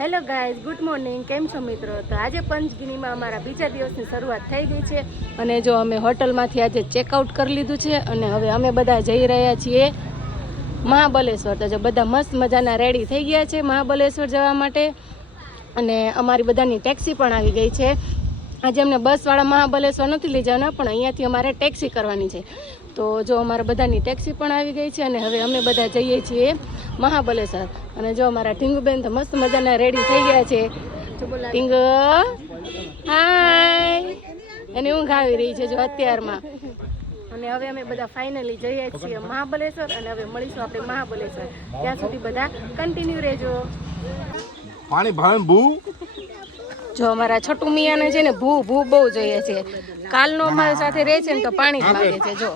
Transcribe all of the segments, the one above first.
Hello guys, good morning. કેમ છો મિત્રો? તો આજે પંચગિનીમાં અમારા બીજા દિવસની શરૂઆત થઈ ગઈ છે અને જો અમે હોટલમાંથી આજે ચેકઆઉટ કરી લીધું છે અને હવે અમે બધા જઈ રહ્યા છીએ મહાબલેશ્વર. તો જો બધા મસ્ત મજાના રેડી થઈ ગયા છે મહાબલેશ્વર જવા માટે અને અમારી બધાની ટેક્સી પણ આવી ગઈ છે. આજે અમને બસવાળા મહાબલેશ્વર નથી લઈ જવાના, પણ અહીંયાથી અમારે ટેક્સી કરવાની છે. તો જો અમારા બધાની ટેક્સી પણ આવી ગઈ છે અને હવે અમે બધા જઈએ છીએ મહાબલેશ્વર. અને જો અમારા ટીંગુબેન તો મસ્ત મજાના રેડી થઈ ગયા છે. ટીંગુ હાય, એની ઊંઘ આવી રહી છે જો અત્યારમાં. અને હવે અમે બધા ફાઇનલી જઈએ છીએ મહાબલેશ્વર અને હવે મળીશું આપણે મહાબલેશ્વર. ત્યાં સુધી બધા કન્ટિન્યુ રહેજો. પાણી ભાવે ભૂ. જો અમારા છોટુ મિયાને છે ને ભૂ ભૂ બહુ જોઈએ છે. કાલનો અમારી સાથે રહે છે ને તો પાણી જ માંગે છે. જો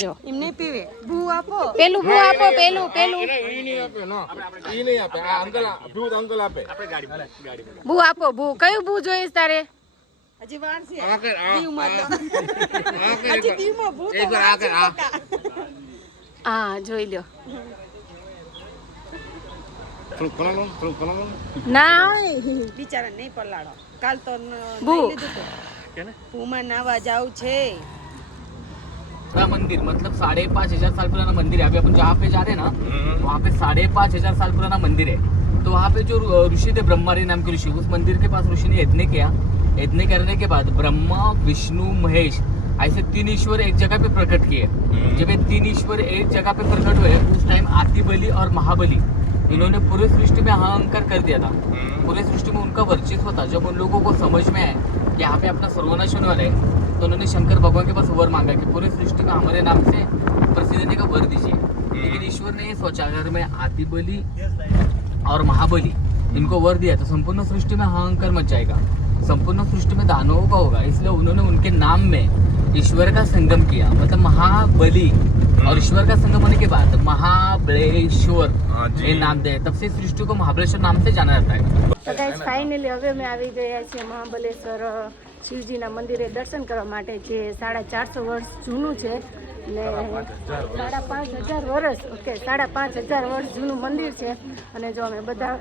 જો એમને પીવે ભૂ આપો, પેલું ભૂ આપો, પેલું ઈ નહીં આપે નો, ઈ નહીં આપે. આ અંકલ ભૂ અંકલ આપે. ભૂ આપો. ભૂ કયું ભૂ જોઈશ તારે? હજી વાર છે. આ કર આ દીવમાં તો. હજી દીવમાં ભૂત એક વાર આ કર આ. હા જોઈ લ્યો. થોડું કોનો ના બિચારા નહીં પલાળો. કાલ તો ભૂ ભૂમાં નાવા જાવ છે. मंदिर मतलब 5,500 साल पुराना मंदिर है. अभी अपन जहाँ पे जा रहे हैं ना, वहाँ पे 5,500 साल पुराना मंदिर है. तो वहाँ पे जो ऋषि थे, ब्रह्मारी नाम के ऋषि, उस मंदिर के पास ऋषि ने यज्ञ किया. यज्ञ करने के बाद ब्रह्मा, विष्णु, महेश ऐसे 3 ईश्वर एक जगह पे प्रकट किए. जब ये 3 ईश्वर एक जगह पे प्रकट हुए, उस टाइम आदि बलि और महाबली इन्होंने पूरी सृष्टि में अहंकार कर दिया था. पूरी सृष्टि में उनका वर्चस्व था. जब उन लोगों को समझ में आया कि यहाँ पे अपना सर्वनाश होने वाला है, तो उन्होंने शंकर भगवान के पास वर मांगा कि पूरी सृष्टि में हमारे नाम से प्रसिद्ध देने का वर दीजिए. लेकिन ईश्वर ने ये सोचा अगर मैं आदि बलि और महाबली इनको वर दिया तो संपूर्ण सृष्टि में अहंकार मच जाएगा, संपूर्ण सृष्टि में दानवों का होगा. इसलिए उन्होंने उनके नाम में ईश्वर का संगम किया. मतलब महाबली और ईश्वर का संगम होने के बाद महाबलेश्वर ये नाम दे. तब से सृष्टि को महाबलेश्वर नाम से जाना जाता है. તો ગાઈસ ફાઇનલી હવે અમે આવી ગયા છીએ મહાબલેશ્વર શિવજીના મંદિરે દર્શન કરવા માટે, જે 450 વર્ષ જૂનું છે. અને 5,500 વર્ષ, ઓકે 5,500 વર્ષ જૂનું મંદિર છે. અને જો અમે બધા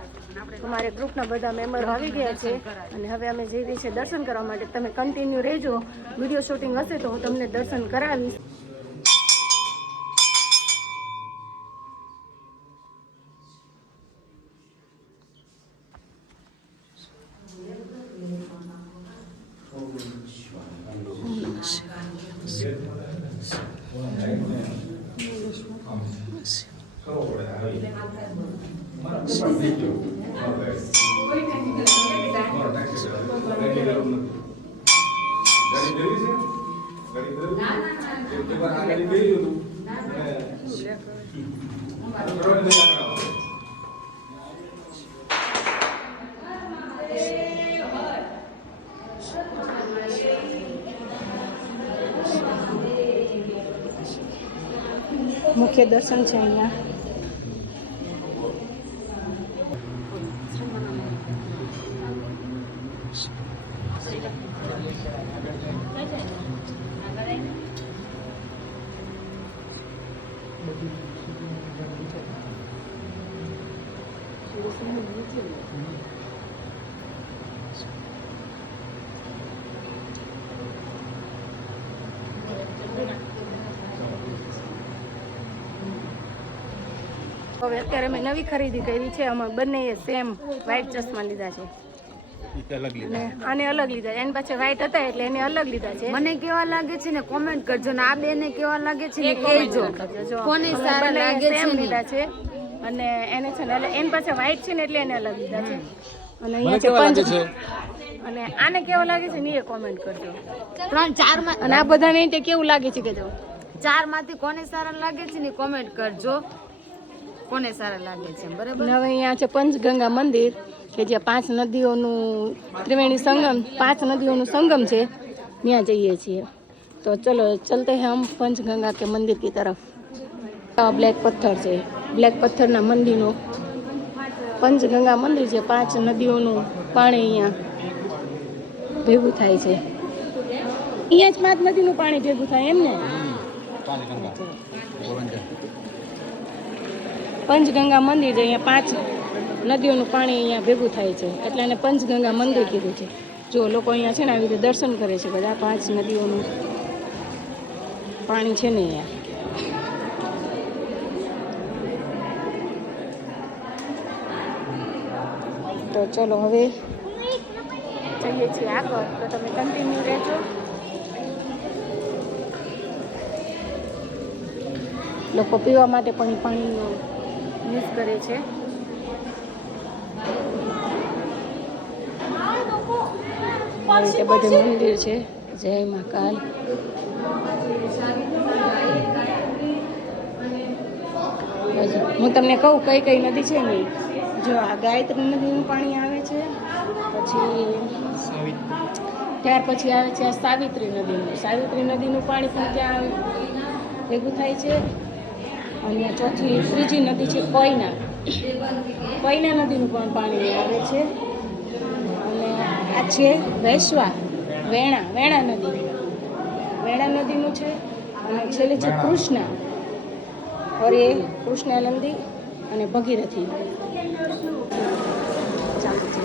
અમારે ગ્રુપના બધા મેમ્બરો આવી ગયા છે અને હવે અમે જઈ રહી છીએ દર્શન કરવા માટે. તમે કન્ટિન્યુ રહેજો, વિડીયો શૂટિંગ હશે તો હું તમને દર્શન કરાવીશ. મુખ્ય દર્શન છે અહીંયા. હવે અત્યારે મેં નવી ખરીદી કરી છે. અમે બંનેએ સેમ વ્હાઈટ ચશ્મા લીધા છે. આને અલગ લીધા છે, એની પાસે વ્હાઈટ હતા એટલે એને અલગ લીધા છે. મને કેવા લાગે છે ને કોમેન્ટ કરજો ને આ બેને કેવા લાગે છે ને કહેજો. કોને સારા લાગે છે સેમ લીધા છે અને એને છે ને એની પાસે વ્હાઈટ છે ને એટલે એને અલગ લીધા છે. અને અહીંયા છે પંચ. અને આને કેવો લાગે છે ને એ કોમેન્ટ કરજો. 3-4 માં અને આ બધાને તે કેવું લાગે છે કહેજો. 4 માંથી કોને સારા લાગે છે ને કોમેન્ટ કરજો. કોને સારા લાગે છે બરાબર. હવે અહીંયા છે પંચગંગા મંદિર કે જ્યાં 5 નદીઓનું ત્રિવેણી સંગમ, 5 નદીઓનું સંગમ છે. ત્યાં જઈએ છીએ. તો ચલો ચલતે हैं हम पंचगंगा के मंदिर की तरफ. બ્લેક પથ્થર છે, બ્લેક પથ્થરના મંદિરનો પંચગંગા મંદિર છે. 5 નદીઓનું પાણી અહીંયા ભેગું થાય છે. અહીંયા જ 5 નદીનું પાણી ભેગું થાય એમ ને. પંચગંગા મંદિર છે. અહીંયા 5 નદીઓનું પાણી અહીંયા ભેગું થાય છે એટલે એને પંચગંગા મંદિર કીધું છે. જો લોકો અહીંયા છે ને આવી રીતે દર્શન કરે છે બધા 5 નદીઓનું પાણી છે ને અહીંયા. તો ચલો હવે જઈએ છીએ આગળ, તો તમે કન્ટિન્યુ રહેજો. લોકો પીવા માટે પણ પાણીનો યુઝ કરે છે. આવી રીતે બધે મંદિર છે. જય મહાકાલ. હું તમને કહું કઈ કઈ નદી છે ને. જો આ ગાયત્રી નદીનું પાણી આવે છે, પછી ત્યાર પછી આવે છે આ સાવિત્રી નદીનું. સાવિત્રી નદીનું પાણી પણ ત્યાં ભેગું થાય છે. અને ત્રીજી નદી છે કોયના. કોયના નદીનું પણ પાણી આવે છે. અને આ છે વેણા નદી. વેણા નદીનું છે. અને છેલ્લે છે કૃષ્ણા. ઓરે કૃષ્ણા નદી અને ભગીરથી. ચાલુ છે.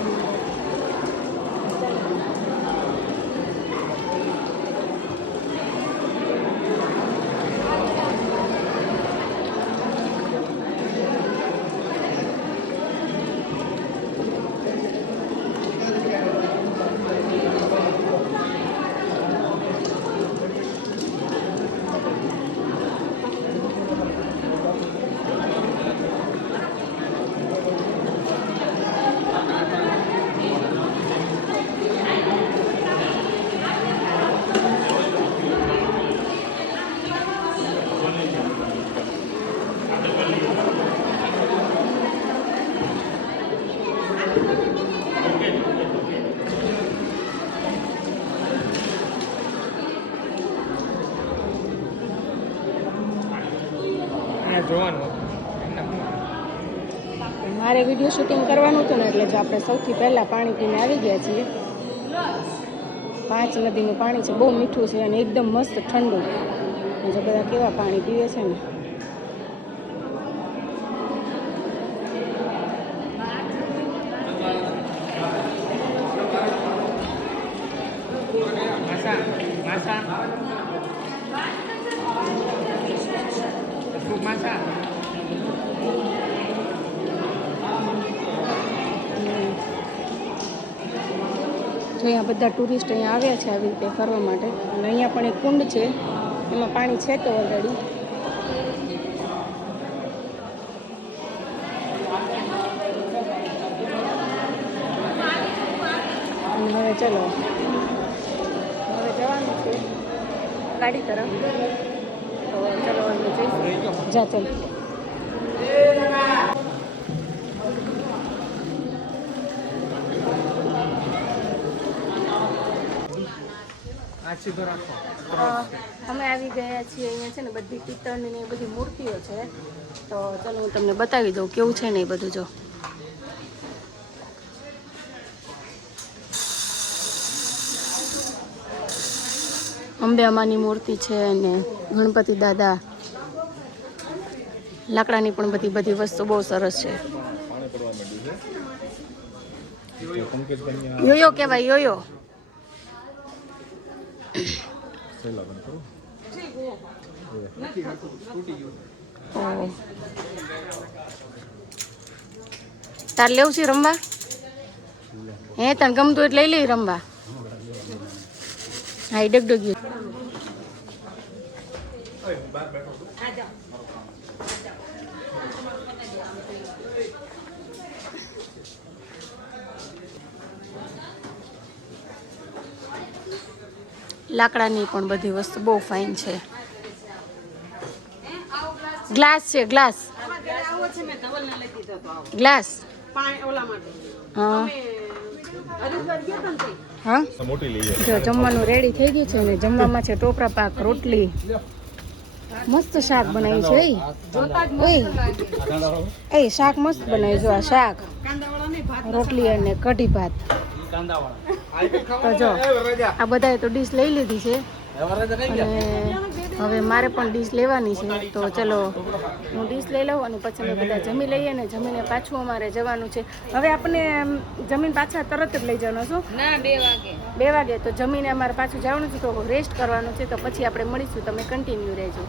મારે વિડીયો શૂટિંગ કરવાનું હતું ને એટલે જો આપણે સૌથી પહેલાં પાણી પીને આવી ગયા છીએ. 5 નદીનું પાણી છે, બહુ મીઠું છે અને એકદમ મસ્ત ઠંડુ. જો બધા કેવા પાણી પીવે છે ને. જો અહીંયા બધા ટુરિસ્ટ અહીંયા આવ્યા છે આવી રીતે ફરવા માટે. અને અહીંયા પણ એક કુંડ છે, એમાં પાણી છે તો ઓલરેડી. અને હવે ચલો, હવે જવાનું છે ગાડી તરફ. તો ચલો અમે જઈશું. જા ચલો. અમે આવી ગયા છીએ. અહીંયા છે ને બધી પિત્તળની ને બધી મૂર્તિઓ છે. તો ચાલો હું તમને બતાવી દઉં કેવું છે ને એ બધું. જો અંબેમાની મૂર્તિ છે અને ગણપતિ દાદા. લાકડાની પણ બધી વસ્તુ બહુ સરસ છે. યોયો કહેવાય, યોયો. તાર લેવું છે રમવા? હે તને ગમતું એટલે લઈ લઈ રમવા. હા એ ડગડગ્યું. લાકડાની પણ બધી વસ્તુ બહુ ફાઇન છે. ગ્લાસ છે, ગ્લાસ હા. હા જો જમવાનું રેડી થઈ ગયું છે ને જમવામાં છે ટોપરા પાક, રોટલી, મસ્ત શાક બનાવ્યું છે. એ શાક મસ્ત બનાવ્યું. જો આ શાક, રોટલી અને કઢી ભાત. તો જો આ બધાએ તો ડીશ લઈ લીધી છે અને હવે મારે પણ ડીશ લેવાની છે, તો ચલો હું ડીશ લઈ લઉં અને પછી અમે બધા જમી લઈએ ને જમીને પાછું અમારે જવાનું છે. હવે આપણે જમીન પાછા તરત જ લઈ જવાનું છું ના 2 વાગે. તો જમીને અમારે પાછું જવાનું છે, તો રેસ્ટ કરવાનું છે, તો પછી આપણે મળીશું, તમે કન્ટિન્યુ રહેજો.